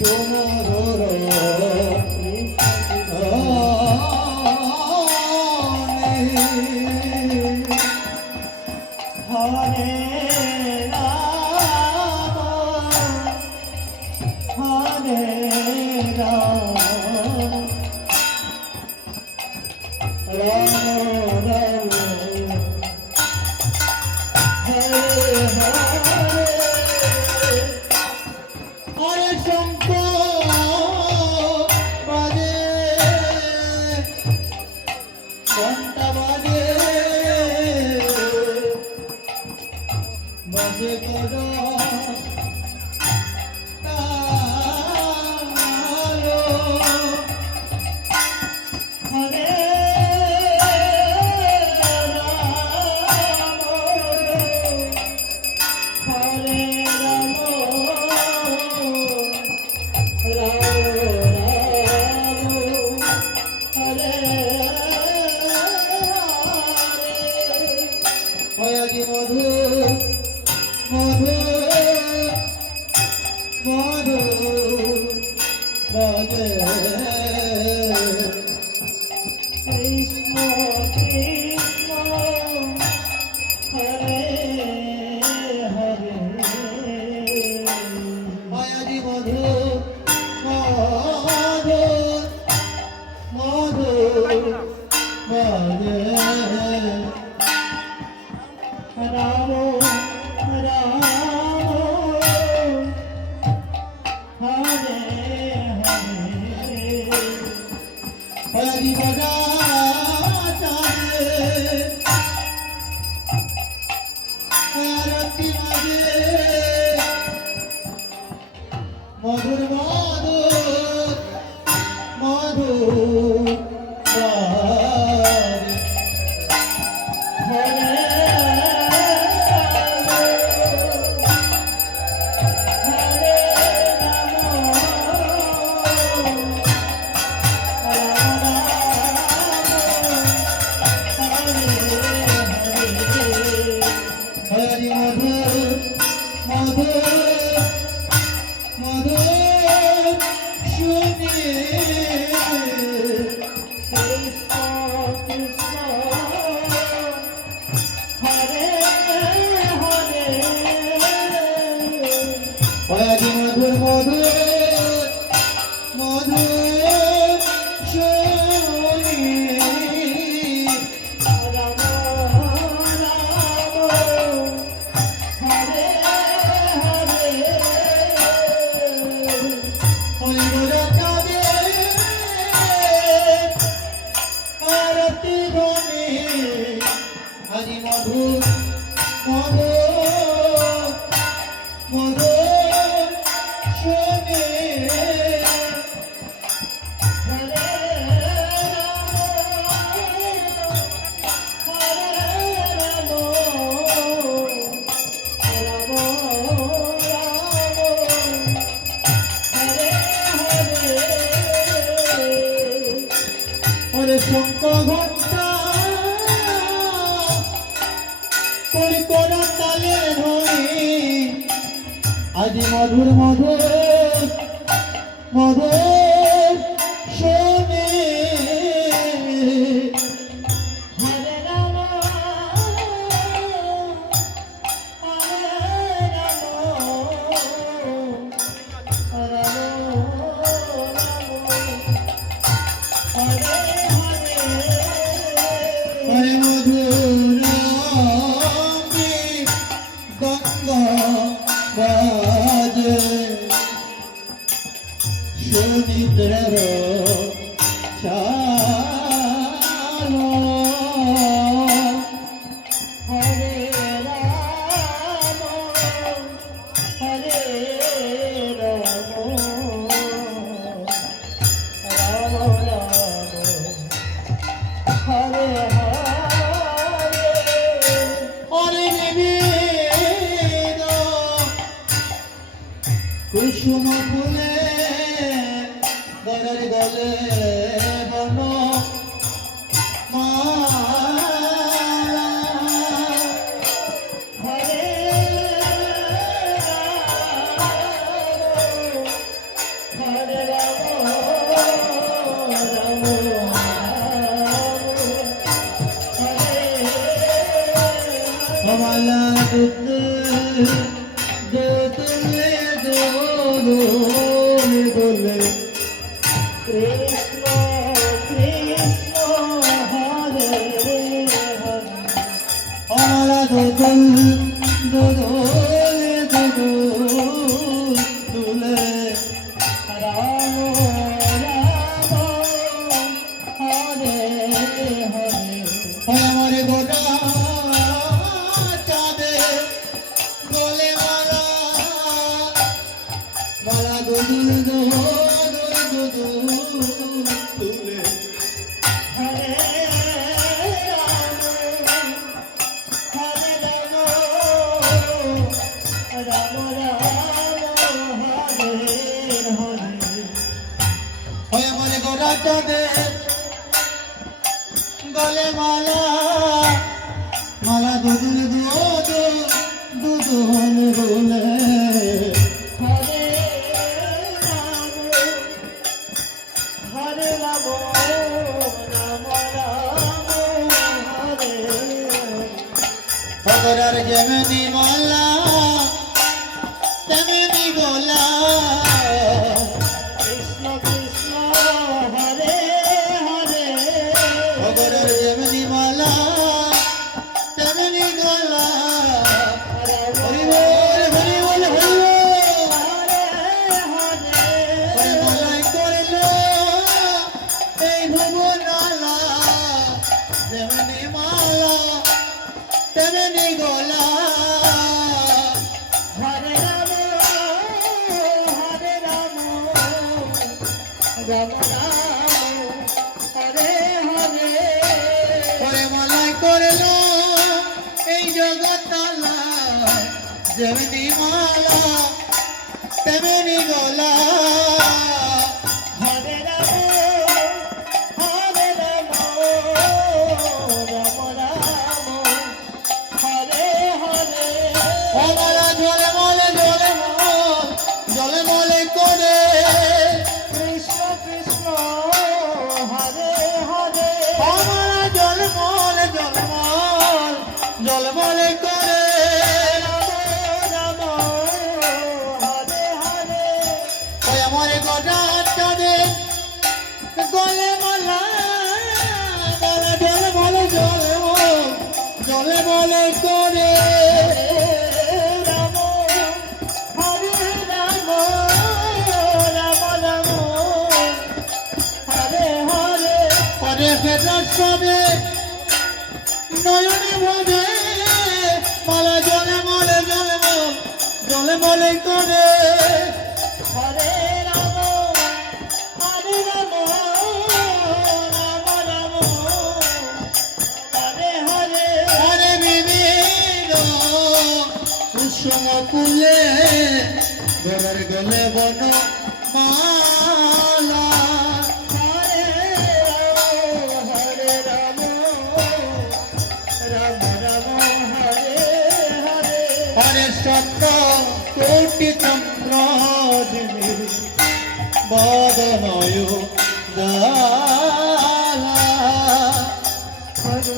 সুমধুর হরে রাম হরে রাম রাম রাম হরে হরে হরে শঙ্খ বাজে ঘন্টা বাজে বাজে করো তালো হরে হয়াজি মধু মধু মধু বাজে কৃষ্ণ কৃষ্ণ হরে হরে হয়াজি মধু মধু মধু বাজে রাম রাম হরে হরে হয়াজি বাজা চাঁদে আরতি মাঝে মধুর মধুর মধুর বাজে হরে হরে হরি মধুর মধুর মধুর শুনি কৃষ্ণ কৃষ্ণ হরে হরে হরি মধুর মধুর মধুর শুনি রাম রাম হরে হরে হরি মোরা কাঁদে আরতি ধ্বনি হরি মধুর মধুর মধুর শুনি হরে ওরে শঙ্খ ঘণ্টা করি কোন তালে ধরি আজি মধুর মধুর মধুর শুনি হরে রাম হরে রাম হরে হরে মধুর গঙ্গা বাজে সুনিদ্রার চালো হরে রাম হরে রাম রাম রাম হরে হরে হরে নিবেদ কুসুম ফুলে গড়ের গলে বন মালা হরে দোলে কৃষ্ণ কৃষ্ণ হরে হরে আমার দোদুল দোদুল দোদুল দোলে রাম রাম হরে হরে আমার গোটা চাঁদে গলে মালা মালা দোদুল দোদুল দোদুল দোলে হরে রাম হরে রাম রাম রাম হরে হরে ওই আমার গোটা চাঁদে গলে মালা মালা দোদুল দোদুল দোদুল দোলে হরে রাম হরে রাম রাম রাম হরে ভগরার যেমনি মালা তেমনি গোলা কৃষ্ণ কৃষ্ণ হরে হরে ভগরার যেমনি মালা তেমনি গোলা হরি বল হরি বল হরি বল হরে হরে ওরে মালাই করিল এই ভুবনালা যেমনি মালা তেমনি গোলা হরে রাম হরে রাম রাম রাম হরে হরে ওরে মালাই করিল এই জগতালা যেমনি মালা তেমনি গোলা হরে রাম হরে রাম রাম রাম হরে হরে অমালা জলে মলে জলে মল জলে মলে করে কৃষ্ণ কৃষ্ণ হরে হরে অমালা জলে মলে জলে মল জলে মলে করে রাম হরে হরে ওই আমার গোটা চাঁদে গলে মালা মালা জলে মলে জলে মল জলে মলে করে রাম হরে রাম রাম রাম হরে হরে পরে ফেরার সবে নয়নে ভবে মালা জলে মলে জলে মল জলে মলে করে হরে রাম হরে রাম রাম রাম হরে হরে হরে বিবিধ কুসুম ফুলে গলের গলে বন মালা হরে রাম রাম রাম হরে হরে হরে সত্য কোটি চন্দ্র জিমি বদনয় জালা হরে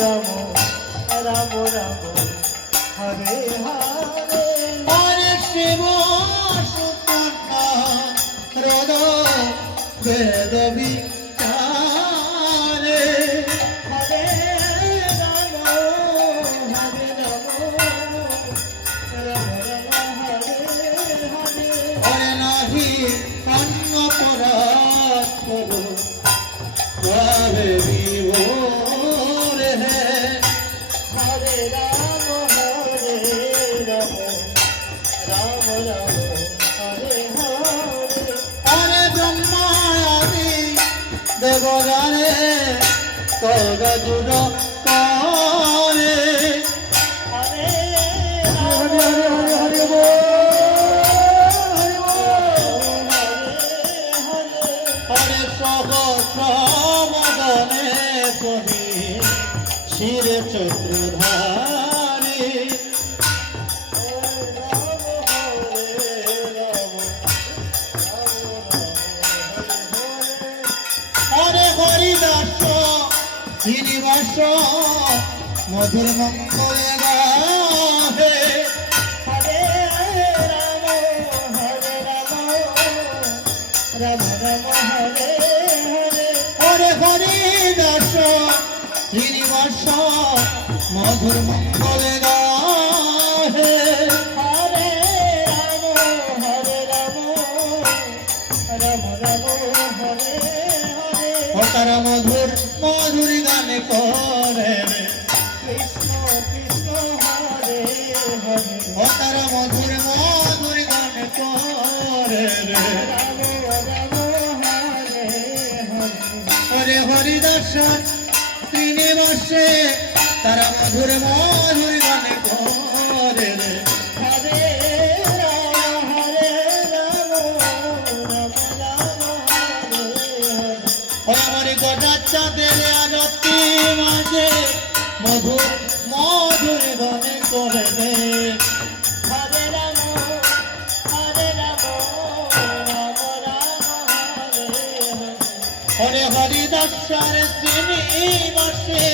রাম রাম রাম রাম হরে হরে হরে শিব সুকন্যা হৃদ বেদ বিচারে হরে রাম হরে রাম রাম রাম হরে হরে হরে নাহি অন্য পরাত করো ভাবে বিভোরে হরে রাম রাম রাম হরে হরে হরে ব্রহ্মা আদি দেবগানে করজুর করে হরে হরে হরে হরে হরে বল হরে বল হরে সহস্র মদনে কবি শিরে চক্রধারী হরে হরিদাস শ্রীনিবাস মধুর মঙ্গলে গাহে হরে রাম রাম রাম হরে হরে হরে হরি দাস শ্রীনিবাস মধুর মঙ্গল গাহে হরে রাম রাম রাম রাম হরে হরে ও তারা মধুর মধুর গান করে রে কৃষ্ণ কৃষ্ণ হরে হরে ও তারা মধুর মধুর গান করে রে রাম রাম হরে হরে হরে হরি দাস শ্রীনিবাসে তারা মধুর মধুর গান করে রে হরে রাম রাম রাম হরে হরে ও আমার গোটা চাঁদের আরতি মাঝে মধুর মধুর গান করে রে হরে রাম রাম হরে হরে হরে হরি দাসার শ্রীনিবাসে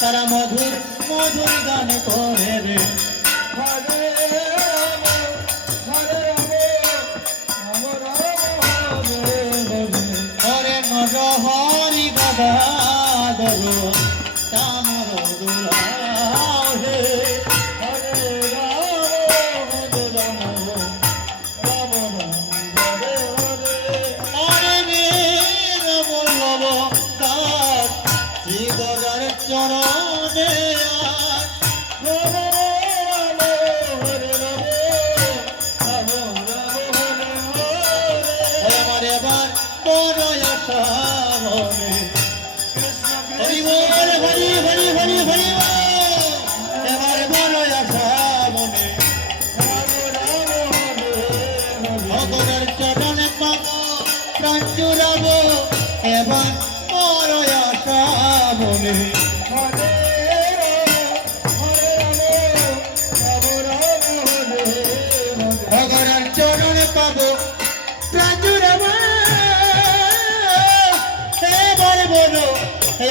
তারা মধুর মধুর গান করে রে হরে রাম হরে হরে হরে নর হরি গদাধর চামর দুলাও হে হরে রাম রাম হরে হরে হরে বীর বল্লভ দাস শ্রী গদার চরণে আস। হরে রাম হরে রাম রাম হরে হরে আমার এবার বড় আশা মনে কৃষ্ণ হরি বল হরি হরি হরি হরি বল। এবার বড় আশা মনে রাম রাম হরে হরে ভগবানের চরণে পাব প্রাণ জুড়াব এবার বড় আশা মনে হরে ভগবানের চরণে পাব প্রাণ জুড়াব এবার বড়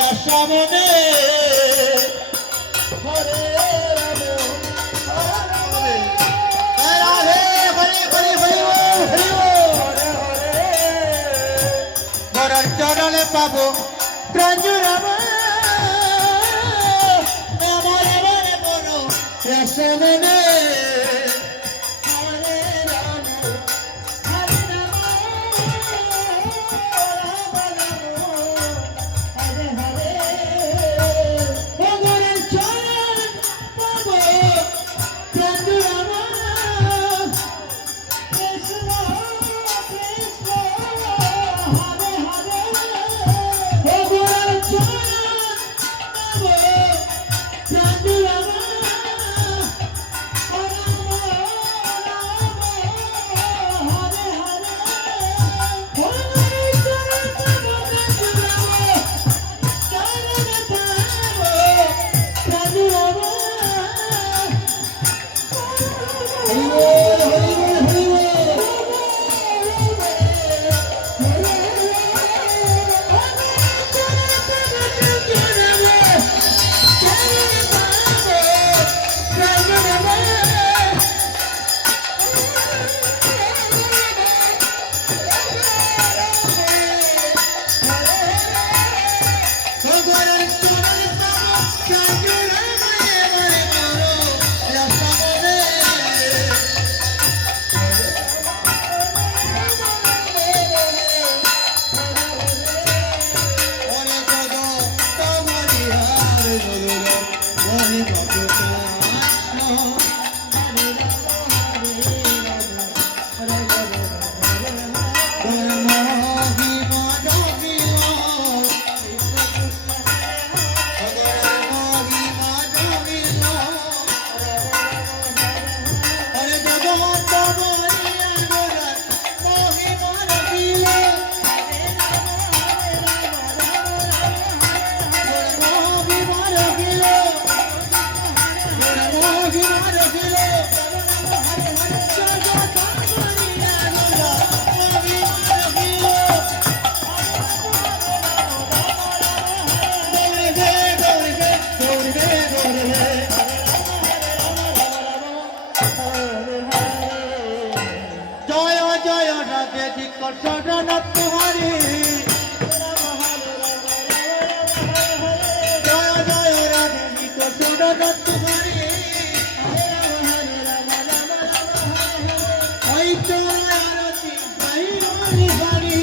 আশা মনে রাধে হরি হরি হরি বল হরি বল। বড়ার চরণে পাবো প্রাণ জুড়াবো আমার এবারে বড় আশা মনে ভগবানের চরণ পাবো প্রাণ জুড়াবো ভগবানের চরণ জয় রাধে কৃষ্ণনাথ হরে জয় জয় রাধে কৃষ্ণনাথ হরে ওই তো আরতি সাই হরি হরি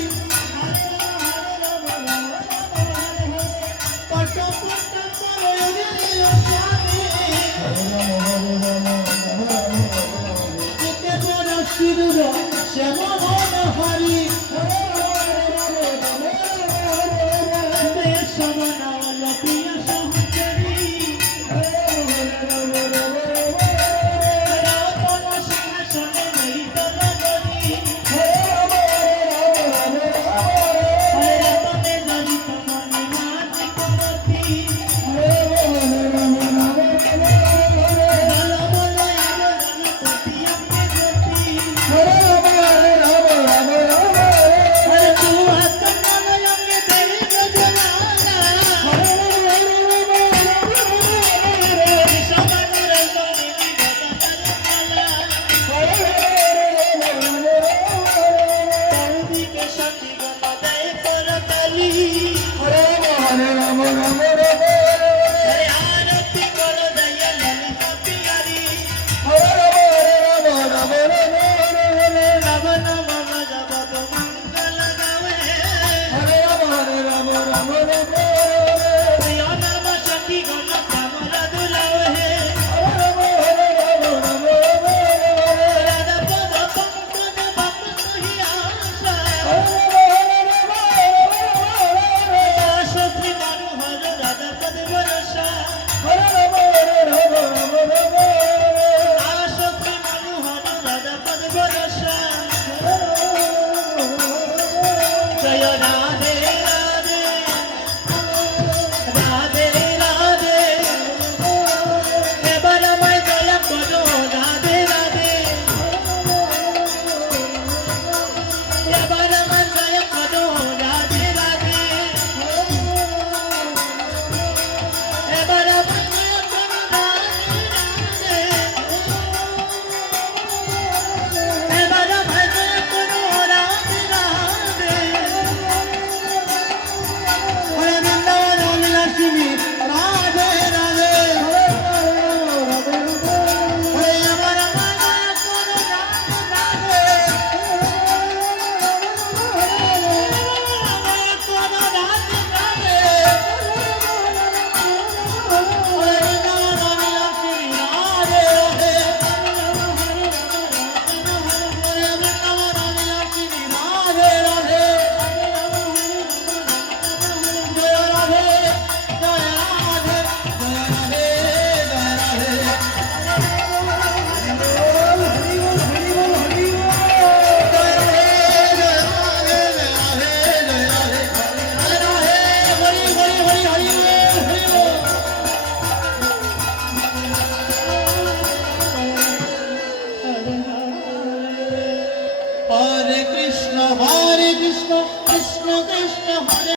পট পট পরে স্বামী যেতে বড় সিঁদুর শ্যামল হরি বেশ মনাল প্রিয় সহচরী রাবণ সিংহাসনে মহিতল গরি রাবণে ললিত মনে মাঝিক মতি বল বল আবরণ পতি আপনি গতি তু হাত নলয়ঙ্গে দেই ব্রজমালা সমানুর গমিনী গদাধর মালা চারিদিকে সখী গণ দেয় করতালি আরতি কর দয়া ললিত পিয়ারি নব নব জগত মঙ্গল গাবে প্রিয় নাম সখী গণ কমল দুলাবে রাধা পদ পঙ্কজ বাপ তুহি আশা সখী মনোহর রাধা পদ বরসা সখী মনোহর রাধা পদ বরসা জয় রাধে রাধে রাধে রাধে এবার আমায় দয়া করো রাধে রাধে এবার আমায় দয়া করো রাধে রাধে এবার আমায় দয়া করো রাধে রাধে এবার আমায় দয়া করো রাধে রাধে হরে বৃন্দাবন লীলাসিনী রাধে রাধে হরে আমার আমার করো রাধে রাধে আমার করো রাধে রাধে হরে বৃন্দাবন লীলাসিনী রাধে রাধে হরে বৃন্দাবন লীলাসিনী রাধে রাধে জয় রাধে জয় রাধে জয় রাধে জয় রাধে জয় রাধে জয় রাধে জয় রাধে জয় রাধে হরি হরি হরি হরি হরি হরে কৃষ্ণ কৃষ্ণ কৃষ্ণ হরে